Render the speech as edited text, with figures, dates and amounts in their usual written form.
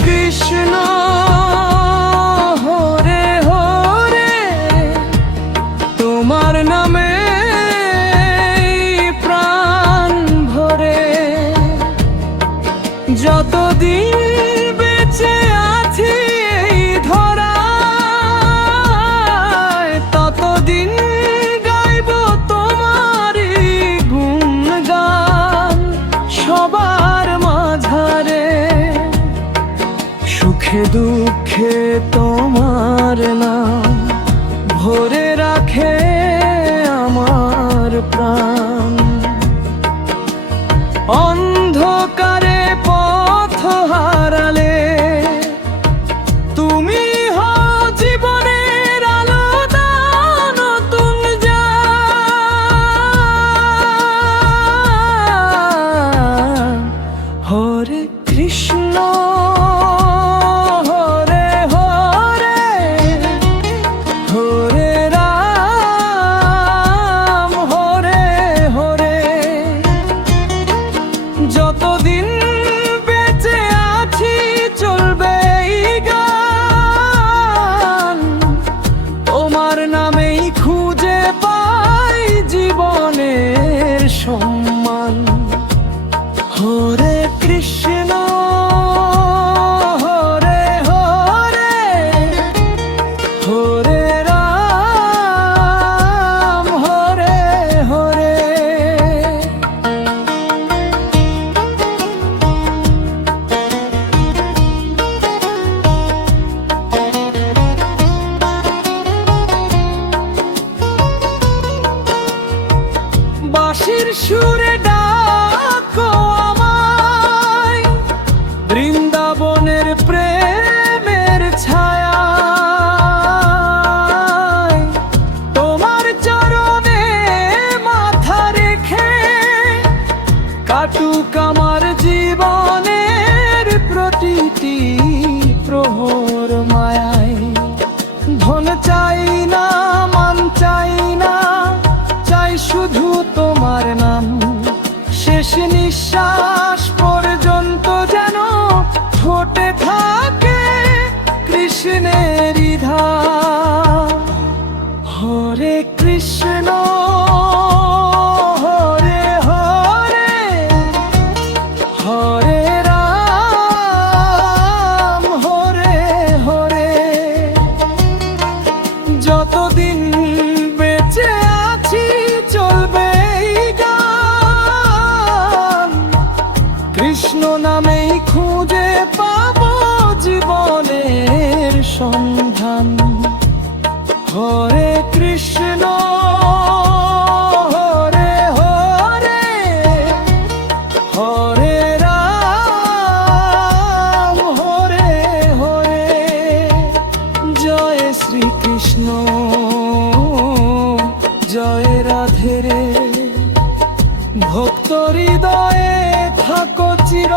কৃষ্ণ হরে হরে, তোমার নামে প্রাণ ভরে। যতদিন বেঁচে আছি এই ধরায়, ততদিন গাইব তোমারই গুণগান সবার মাঝারে। সুখে দুঃখে তোমার নাম ভরে রাখে আমার প্রাণ। অন্ধকারে পথ হারালে তুমি হও জীবনের আলো, দাও নতুন যান। হরে কৃষ্ণ হরে হরে, হরে রাম হরে হরে। যতদিন বেঁচে আছি চলবে এই গান, তোমার নামেই খুঁজে পাই জীবনের সম্মান। হরে কৃষ্ণ হরে হরে, হরে রাম হরে হরে। বাঁশির সুরে ডাকো আমায়, বৃন্দাবনের প্রেমের ছায়ায়। তোমার চরণে মাথা রেখে কাটুক আমার জীবনের প্রতিটি প্রহর মায়ায়। ধন চাই না, মান চাই না, চাই শুধু তোমার নাম। শেষ নিঃশ্বাস পর্যন্ত যেন ঠোঁটে থাকে কৃষ্ণেরই ধাম। হরে কৃষ্ণ হরে হরে, হরে রাম হরে হরে। যতদিন বেঁচে আছি চলবে এই গান, কৃষ্ণ নামেই খুঁজে পাবো জীবনের সন্ধান। হরে কৃষ্ণ হরে হরে, হরে রাম হরে হরে। জয় শ্রীকৃষ্ণ জয় রাধে রে, ভক্ত হৃদয়ে থাকো চির